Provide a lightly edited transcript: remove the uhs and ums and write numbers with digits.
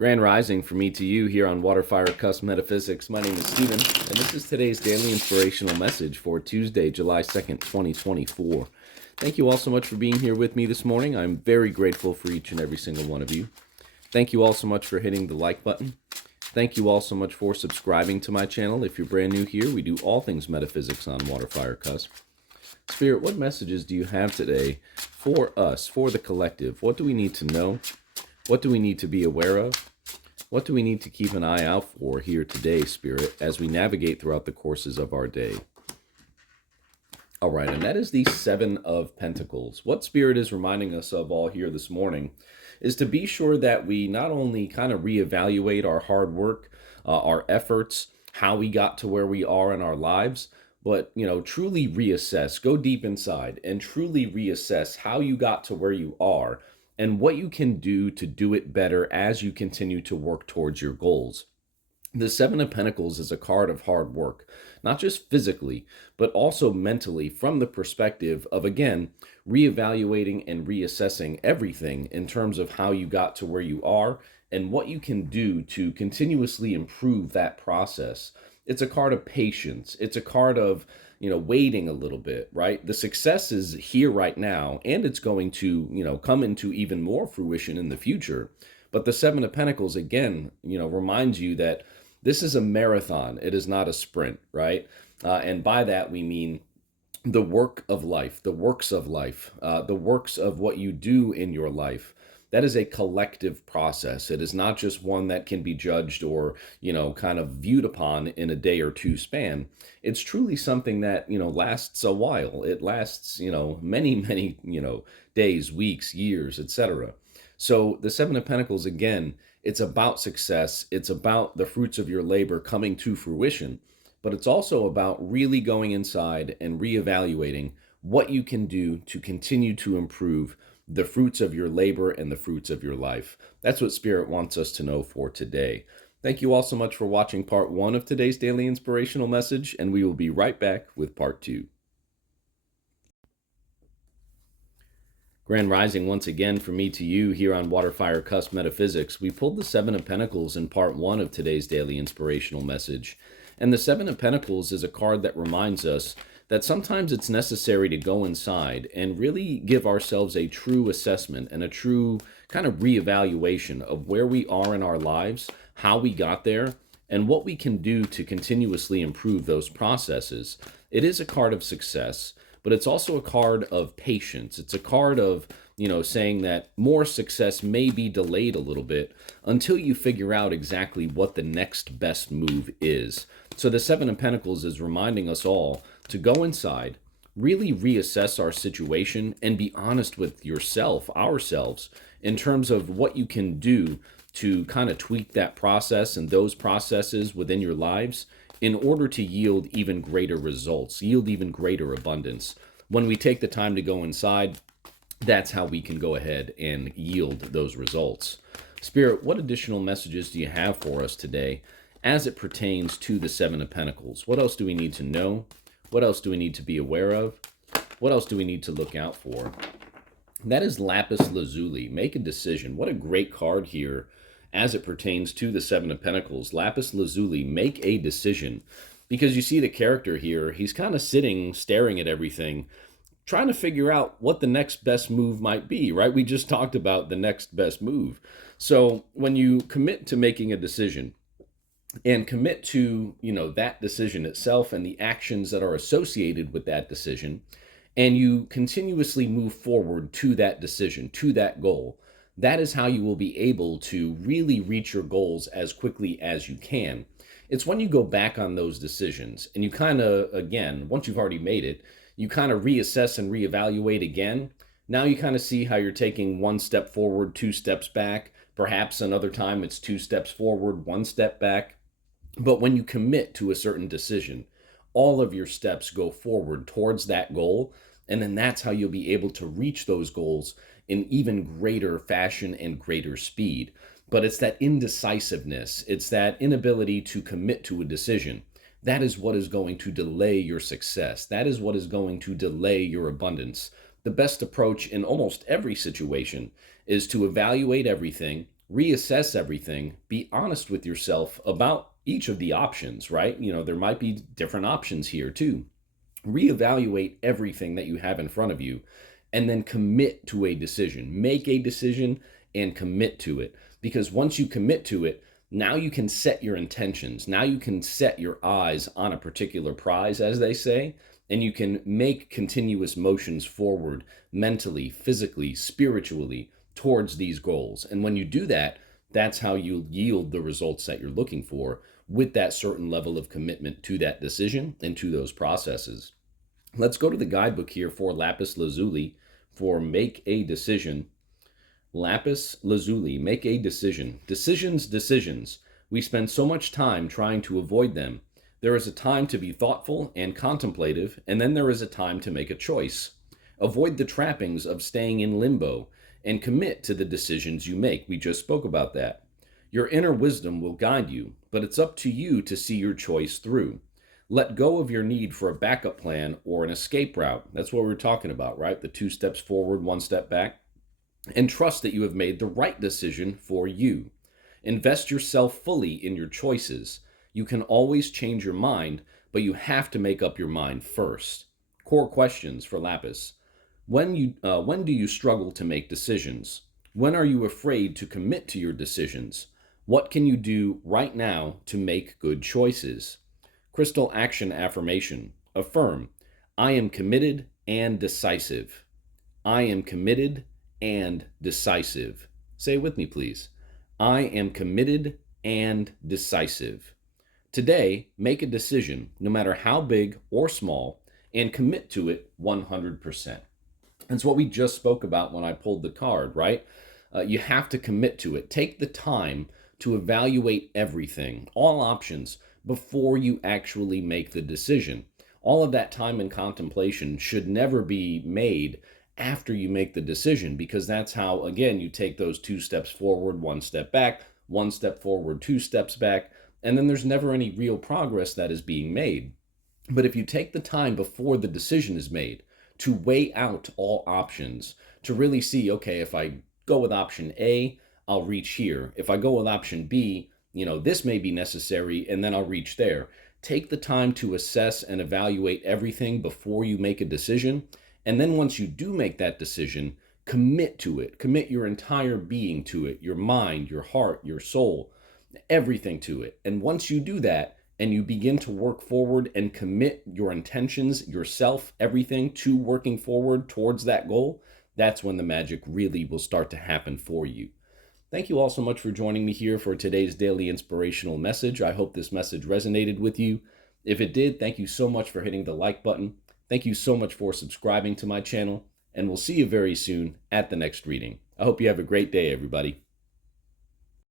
Grand Rising from me to you here on WaterFireCusp Metaphysics. My name is Steven, and this is today's daily inspirational message for Tuesday, July 2nd, 2024. Thank you all so much for being here with me this morning. I'm very grateful for each and every single one of you. Thank you all so much for hitting the like button. Thank you all so much for subscribing to my channel. If you're brand new here, we do all things metaphysics on WaterFireCusp. Spirit, what messages do you have today for us, for the collective? What do we need to know? What do we need to be aware of? What do we need to keep an eye out for here today, Spirit, as we navigate throughout the courses of our day? All right, and that is the Seven of Pentacles. What Spirit is reminding us of all here this morning is to be sure that we not only kind of reevaluate our hard work, our efforts, how we got to where we are in our lives, but, truly reassess, go deep inside and truly reassess how you got to where you are and what you can do to do it better as you continue to work towards your goals. The Seven of Pentacles is a card of hard work, not just physically, but also mentally from the perspective of, again, reevaluating and reassessing everything in terms of how you got to where you are and what you can do to continuously improve that process. It's a card of patience. It's a card of, waiting a little bit, right? The success is here right now, and it's going to, come into even more fruition in the future. But the Seven of Pentacles, again, reminds you that this is a marathon. It is not a sprint, right? And by that, we mean the work of life, the works of life, the works of what you do in your life. That is a collective process. It is not just one that can be judged or, kind of viewed upon in a day or two span. It's truly something that, lasts a while. It lasts, many, many, days, weeks, years, etc. So the Seven of Pentacles, again, it's about success. It's about the fruits of your labor coming to fruition, but it's also about really going inside and reevaluating what you can do to continue to improve the fruits of your labor and the fruits of your life. That's what Spirit wants us to know for today. Thank you all so much for watching part 1 of today's daily inspirational message, and we will be right back with part 2. Grand Rising once again from me to you here on WaterFireCusp Metaphysics. We pulled the Seven of Pentacles in part 1 of today's daily inspirational message. And the Seven of Pentacles is a card that reminds us that sometimes it's necessary to go inside and really give ourselves a true assessment and a true kind of reevaluation of where we are in our lives, how we got there, and what we can do to continuously improve those processes. It is a card of success, but it's also a card of patience. It's a card of, saying that more success may be delayed a little bit until you figure out exactly what the next best move is. So the Seven of Pentacles is reminding us all to go inside, really reassess our situation, and be honest with ourselves, in terms of what you can do to kind of tweak that process and those processes within your lives in order to yield even greater results, yield even greater abundance. When we take the time to go inside, that's how we can go ahead and yield those results. Spirit, what additional messages do you have for us today as it pertains to the Seven of Pentacles? What else do we need to know? What else do we need to be aware of? What else do we need to look out for? That is Lapis Lazuli. Make a decision. What a great card here as it pertains to the Seven of Pentacles. Lapis Lazuli, make a decision. Because you see the character here, he's kind of sitting, staring at everything, trying to figure out what the next best move might be, right? We just talked about the next best move. So when you commit to making a decision and commit to, that decision itself and the actions that are associated with that decision, and you continuously move forward to that decision, to that goal, that is how you will be able to really reach your goals as quickly as you can. It's when you go back on those decisions and you kind of, again, once you've already made it, you kind of reassess and reevaluate again. Now you kind of see how you're taking one step forward, 2 steps back. Perhaps another time it's 2 steps forward, 1 step back. But when you commit to a certain decision, all of your steps go forward towards that goal. And then that's how you'll be able to reach those goals in even greater fashion and greater speed. But it's that indecisiveness. It's that inability to commit to a decision. That is what is going to delay your success. That is what is going to delay your abundance. The best approach in almost every situation is to evaluate everything, reassess everything, be honest with yourself about each of the options, right? There might be different options here too. Reevaluate everything that you have in front of you and then commit to a decision. Make a decision and commit to it. Because once you commit to it, now you can set your intentions. Now you can set your eyes on a particular prize, as they say, and you can make continuous motions forward mentally, physically, spiritually towards these goals. And when you do that, that's how you yield the results that you're looking for with that certain level of commitment to that decision and to those processes. Let's go to the guidebook here for lapis lazuli for make a decision. Lapis lazuli, make a decision. Decisions, decisions. We spend so much time trying to avoid them. There is a time to be thoughtful and contemplative, and then there is a time to make a choice. Avoid the trappings of staying in limbo and commit to the decisions you make. We just spoke about that. Your inner wisdom will guide you, but it's up to you to see your choice through. Let go of your need for a backup plan or an escape route. That's what we're talking about, right? The 2 steps forward, 1 step back. And trust that you have made the right decision for you. Invest yourself fully in your choices. You can always change your mind, but you have to make up your mind first. Core questions for Lapis. When do you struggle to make decisions? When are you afraid to commit to your decisions? What can you do right now to make good choices? Crystal action affirmation. Affirm. I am committed and decisive. I am committed and decisive. Say it with me, please. I am committed and decisive. Today, make a decision, no matter how big or small, and commit to it 100%. That's what we just spoke about when I pulled the card, right? You have to commit to it. Take the time to evaluate everything, all options, before you actually make the decision. All of that time and contemplation should never be made after you make the decision, because that's how, again, you take those 2 steps forward, 1 step back, 1 step forward, 2 steps back, and then there's never any real progress that is being made. But if you take the time before the decision is made to weigh out all options, to really see, okay, if I go with option A, I'll reach here. If I go with option B, this may be necessary, and then I'll reach there. Take the time to assess and evaluate everything before you make a decision. And then once you do make that decision, commit to it. Commit your entire being to it, your mind, your heart, your soul, everything to it. And once you do that, and you begin to work forward and commit your intentions, yourself, everything to working forward towards that goal, that's when the magic really will start to happen for you. Thank you all so much for joining me here for today's daily inspirational message. I hope this message resonated with you. If it did, thank you so much for hitting the like button. Thank you so much for subscribing to my channel, and we'll see you very soon at the next reading. I hope you have a great day, everybody.